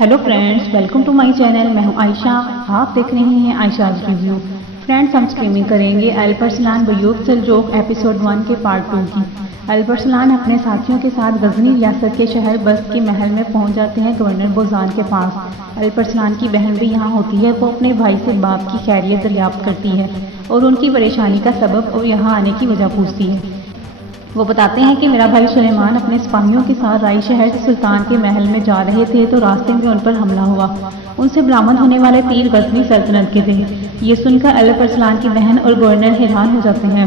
Hello friends, welcome to my channel. मैं हूं आयशा। आप देख रही हैं आयशाज रिव्यू। फ्रेंड्स, हम स्ट्रीमिंग करेंगे अल्परसलान बयूब सेल्जूक एपिसोड 1 के पार्ट 2 की। अल्परसलान अपने साथियों के साथ गजनी रियासत के शहर बस्त के महल में पहुंच जाते हैं गवर्नर बोजान के पास। अल्परसलान की बहन भी यहाँ होती है। वो अपने भाई से बाप की खैरियत दरियाफ्त करती है और उनकी परेशानी का सबब और यहाँ आने की वजह पूछती है। वो बताते हैं कि मेरा भाई सुलेमान अपने सिपाहियों के साथ राई शहर से सुल्तान के महल में जा रहे थे तो रास्ते में उन पर हमला हुआ। उनसे बरामद होने वाले तीर गजनी सल्तनत के थे। ये सुनकर अल्परसलान की बहन और गवर्नर हैरान हो जाते हैं।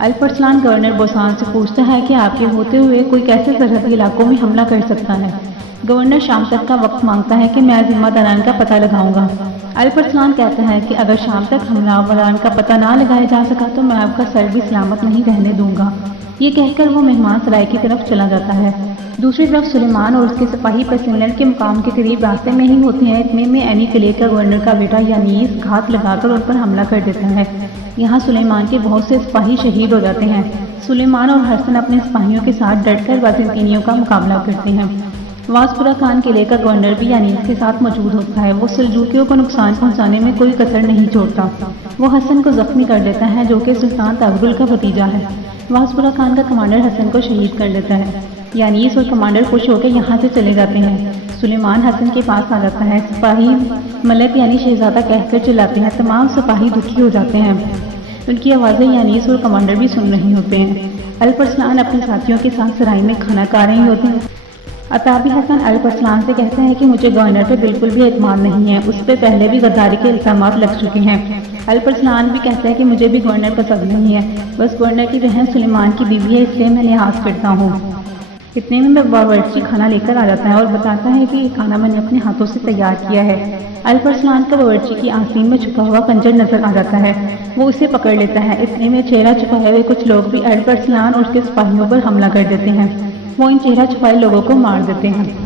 अल्परसलान गवर्नर बोसान से पूछता है कि आपके होते हुए कोई कैसे सरहदी इलाकों में हमला कर सकता है। गवर्नर शाम तक का वक्त मांगता है कि मैं जिम्मेदारान का पता लगाऊंगा। अल्परसलान कहता है कि अगर शाम तक हमलावरान का पता ना लगाया जा सका तो मैं आपका सर भी सलामत नहीं रहने दूंगा। ये कहकर वो मेहमान सराय की तरफ चला जाता है। दूसरी तरफ सुलेमान और उसके सिपाही पैसेंजर के मुकाम के करीब रास्ते में ही होते हैं। इतने में एनी किले का गवर्नर का बेटा यानीस घात लगाकर उन पर हमला कर देता है। यहाँ सुलेमान के बहुत से सिपाही शहीद हो जाते हैं। सुलेमान और हसन अपने सिपाहियों के साथ डटकर बाज़ंतीनियों का मुकाबला करते हैं। वासपुरा खान किले का गवर्नर भी यानीस के साथ मौजूद होता है। वो सल्जूकियों को नुकसान पहुंचाने में कोई कसर नहीं छोड़ता। वो हसन को जख्मी कर देता है जो कि सुल्तान तागरुल का भतीजा है। वासपुरा खान का कमांडर हसन को शहीद कर देता है। यानीस और कमांडर खुश होकर यहाँ से चले जाते हैं। सुलेमान हसन के पास आ जाता है। सिपाही मलक यानी शहजादा कहकर चिल्लाते हैं। तमाम सिपाही दुखी हो जाते हैं। उनकी आवाज़ें यानीस और कमांडर भी सुन रहे होते हैं। अल्परसलान अपने साथियों के साथ सराय में खाना खा रहे होते हैं। अताबी हसन अल्परसलान से कहते हैं कि मुझे गवर्नर पर बिल्कुल भी एतमाद नहीं है। उस पर पहले भी गद्दारी के इल्जामात लग चुके हैं। अल्परसलान भी कहता है कि मुझे भी गवर्नर पसंद नहीं है। बस गवर्नर की बहन सुलेमान की बीवी है, इसलिए मैं लिहाज करता हूँ। इतने में बावर्ची खाना लेकर आ जाता है और बताता है कि ये खाना मैंने अपने हाथों से तैयार किया है। अल्परसलान का बावर्ची की आस्तीन में छुपा हुआ खंजर नजर आ जाता है। वो उसे पकड़ लेता है। इतने में चेहरा छुपाए हुए कुछ लोग भी अल्परसलान और उसके सिपाहियों पर हमला कर देते हैं। वो इन चेहरा छुपाए लोगों को मार देते हैं।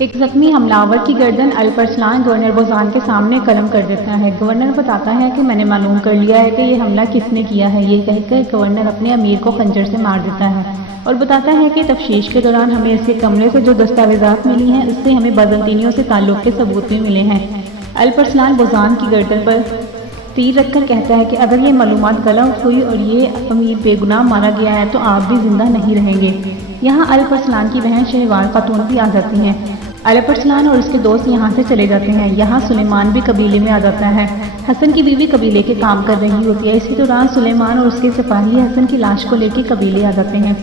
एक जख्मी हमलावर की गर्दन अल्परसलान गवर्नर बोजान के सामने कलम कर देता है। गवर्नर बताता है कि मैंने मालूम कर लिया है कि ये हमला किसने किया है। ये कहकर गवर्नर अपने अमीर को खंजर से मार देता है और बताता है कि तफ्तीश के दौरान हमें इसके कमरे से जो दस्तावेजात मिली हैं उससे हमें बाज़ंतीनियों से ताल्लुक़ के सबूत भी मिले हैं। अल्परसलान बोजान की गर्दन पर तीर रखकर कहता है कि अगर ये मालूमात गलत हुई और ये अमीर बेगुनाह मारा गया है तो आप भी जिंदा नहीं रहेंगे। यहाँ अल्परसलान की बहन शहवार खातून भी आ जाती हैं। अल्परसलान और उसके दोस्त यहाँ से चले जाते हैं। यहाँ सुलेमान भी कबीले में आ जाता है। हसन की बीवी कबीले के काम कर रही होती है। इसी दौरान सुलेमान और उसके सिपाही हसन की लाश को लेकर कबीले आ जाते हैं।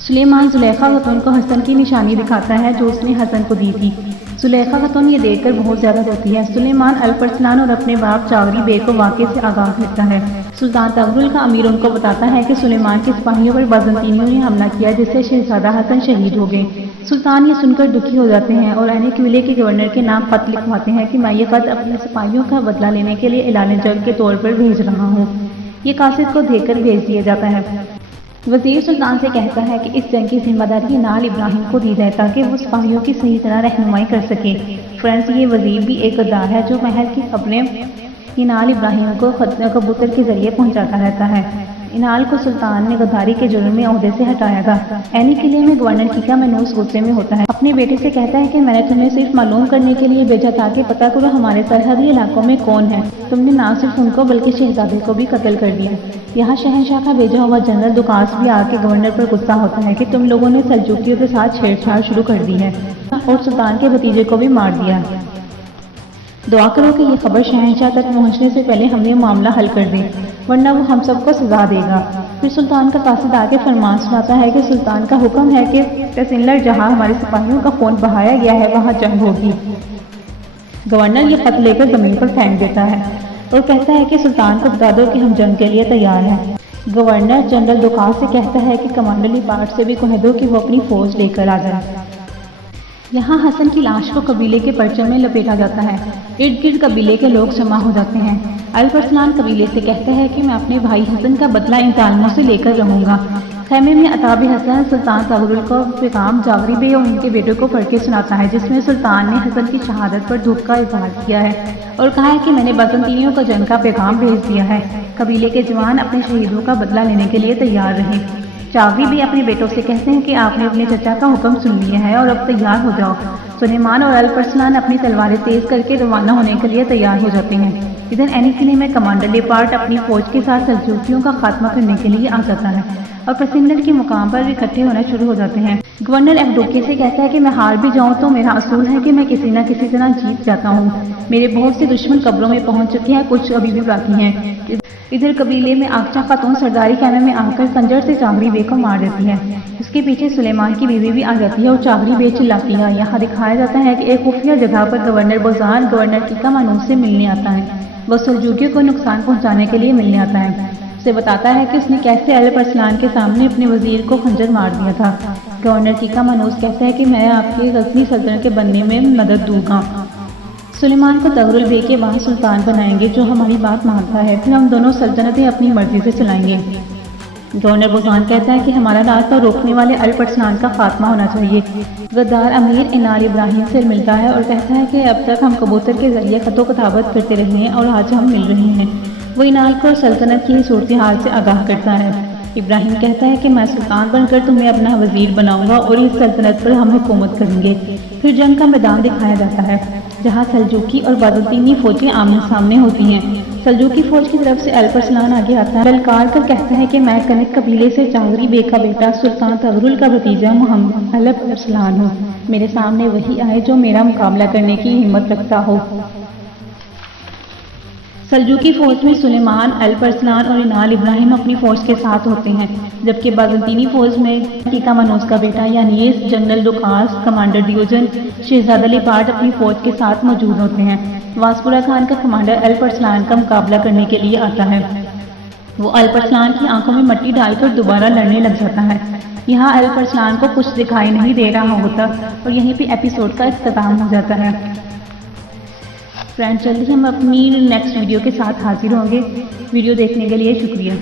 सुलेमान जुलेखा खातून को हसन की निशानी दिखाता है जो उसने हसन को दी थी। जुलेखा खातून ये देखकर बहुत ज्यादा रोती है। सुलेमान अल्परसलान और अपने बाप चावरी बे को वाक़े से आगाह करता है। सुल्तान तागरुल का अमीर उनको बताता है कि सुलेमान के सिपाहियों पर बाज़ंतीनियों ने हमला किया जिससे शहजादा हसन शहीद हो गए। सुल्तान ये सुनकर दुखी हो जाते हैं और एनी किले के गवर्नर के नाम खत लिखवाते हैं कि मैं ये खत अपने सिपाहियों का बदला लेने के लिए ऐलान जंग के तौर पर भेज रहा हूँ। ये कासिद को देकर भेज दिया जाता है। वजीर सुल्तान से कहता है कि इस जंग की जिम्मेदारी इनाल इब्राहिम को दी जाए ताकि वो सिपाहियों की सही तरह रहनुमाई कर सके। फ्रेंड्स, ये वजीर भी एक गद्दार है जो महल की खबरें इनाल इब्राहिम को कबूतर के जरिए पहुंचाता रहता है। इनाल को सुल्तान ने गद्दारी के जुर्म में ओहदे से हटाया था। एनी किले में गवर्नर कीका मनूस गुस्से में होता है। अपने बेटे से कहता है कि मैंने तुम्हें सिर्फ मालूम करने के लिए भेजा था कि पता करो हमारे सरहदी इलाकों में कौन है। तुमने ना सिर्फ उनको बल्कि शहजादे को भी कत्ल कर दिया। यहाँ शहनशाह का भेजा हुआ जनरल दुकास भी आके गवर्नर पर गुस्सा होता है कि तुम लोगों ने सल्जूकियों के साथ छेड़छाड़ शुरू कर दी है और सुल्तान के भतीजे को भी मार दिया। दुआ करो कि ये खबर शहनशाह तक पहुंचने से पहले हम ये मामला हल कर दें, वरना वो हम सबको सजा देगा। फिर सुल्तान का कासिद आके फरमान सुनाता है कि सुल्तान का हुक्म है कि पैसेंजर जहां हमारे सिपाहियों का खून बहाया गया है वहां जंग होगी। गवर्नर ये खत लेकर जमीन पर फेंक देता है और कहता है कि सुल्तान को बता दो कि हम जंग के लिए तैयार हैं। गवर्नर जनरल दुकास से कहता है कि कमांडर लिपार्ट से भी कह दो कि वो अपनी फौज लेकर आ जाए। यहाँ हसन की लाश को कबीले के परचम में लपेटा जाता है। इर्द गिर्द कबीले के लोग जमा हो जाते हैं। अल्परसलान कबीले से कहता है कि मैं अपने भाई हसन का बदला इन जालिमों से लेकर रहूंगा। खैमे में अताबी हसन सुल्तान तागरुल को पैगाम जावरी बे और उनके बेटे को पढ़ के सुनाता है जिसमें सुल्तान ने हसन की शहादत पर दुख का इजहार किया है और कहा है कि मैंने बाज़ंतीनियों को जंग का पैगाम भेज दिया है। कबीले के जवान अपने शहीदों का बदला लेने के लिए तैयार रहे। चावरी भी अपने बेटों से कहते हैं कि आपने अपने चचा का हुक्म सुन लिया है और अब तैयार हो जाओ سلیمان اور الپرسلان اپنی تلواریں تیز کر کے روانہ ہونے کے لیے تیار ہو جاتے ہیں۔ ادھر اینیسینے میں کمانڈر لیپارڈ اپنی فوج کے ساتھ سلجوکیوں کا خاتمہ کرنے کے لیے آ جاتا ہے اور پسندر کے مقام پر اکٹھے ہونا شروع ہو جاتے ہیں۔ گورنر ایمبروکے سے کہتا ہے کہ میں ہار بھی جاؤں تو میرا اصول ہے کہ میں کسی نہ کسی طرح جیت جاتا ہوں۔ میرے بہت سے دشمن قبروں میں پہنچ چکے ہیں، کچھ ابھی بھی باقی ہیں۔ ادھر قبیلے میں آگچا خاتون سرداری خیمے میں آ کر خنجر سے چاغری بے کو مار دیتی ہے۔ اس کے پیچھے سلیمان کی بیوی بھی آ جاتی ہے اور چاغری بے چلاتی ہے۔ یہاں دکھایا جاتا ہے کہ ایک خفیہ جگہ پر گورنر بوزان گورنر کیکا مانوس سے ملنے آتا ہے۔ وہ سلجوکیوں کو نقصان پہنچانے کے لیے ملنے آتا ہے۔ اسے بتاتا ہے کہ اس نے کیسے الپرسلان کے سامنے اپنے وزیر کو خنجر مار دیا تھا۔ گورنر کیکا مانوس کہتا ہے کہ میں آپ کے غزنی سلطنت کے بننے میں مدد دوں گا۔ سلیمان کو تغرل بے کے بعد سلطان بنائیں گے جو ہماری بات مانتا ہے، پھر ہم دونوں سلطنتیں اپنی مرضی سے چلائیں گے۔ گورنر بوزان کہتا ہے کہ ہمارا راستہ روکنے والے الپرسلان کا خاتمہ ہونا چاہیے۔ غدار امیر انال ابراہیم سے ملتا ہے اور کہتا ہے کہ اب تک ہم کبوتر کے ذریعے خط و کتابت کرتے رہے ہیں اور آج ہم مل رہے ہیں۔ وہ انال کو سلطنت کی صورتحال سے آگاہ کرتا ہے۔ ابراہیم کہتا ہے کہ میں سلطان بن کر تمہیں اپنا وزیر بناؤں گا اور اس سلطنت پر ہم حکومت کریں گے۔ پھر جنگ کا میدان دکھایا جاتا ہے جہاں سلجوکی اور بازنطینی فوجیں آمنے سامنے ہوتی ہیں۔ سلجوکی فوج کی طرف سے الپرسلان آگے آتا ہے، بلکار کر کہتا ہے کہ میں کنک قبیلے سے چاغری بے کا بیٹا سلطان تغرل کا بھتیجا محمد الپرسلان ہوں۔ میرے سامنے وہی آئے جو میرا مقابلہ کرنے کی ہمت رکھتا ہو۔ سلجوکی فوج میں سلیمان، الپرسلان اور انال ابراہیم اپنی فوج کے ساتھ ہوتے ہیں، جبکہ بازنطینی فوج میں کیکا مانوس کا بیٹا یانیس، جنرل لوکاس، کمانڈر ڈیوجن، شہزادہ لیپارڈ اپنی فوج کے ساتھ موجود ہوتے ہیں۔ واسپورا خان کا کمانڈر الپرسلان کا مقابلہ کرنے کے لیے آتا ہے۔ وہ الپرسلان کی آنکھوں میں مٹی ڈال کر دوبارہ لڑنے لگ جاتا ہے۔ یہاں الپرسلان کو کچھ دکھائی نہیں دے رہا ہوتا اور یہیں پہ ایپیسوڈ کا اختتام ہو جاتا ہے۔ فرینڈز، جلدی ہم اپنی نیکسٹ ویڈیو کے ساتھ حاضر ہوں گے۔ ویڈیو دیکھنے کے لیے شکریہ۔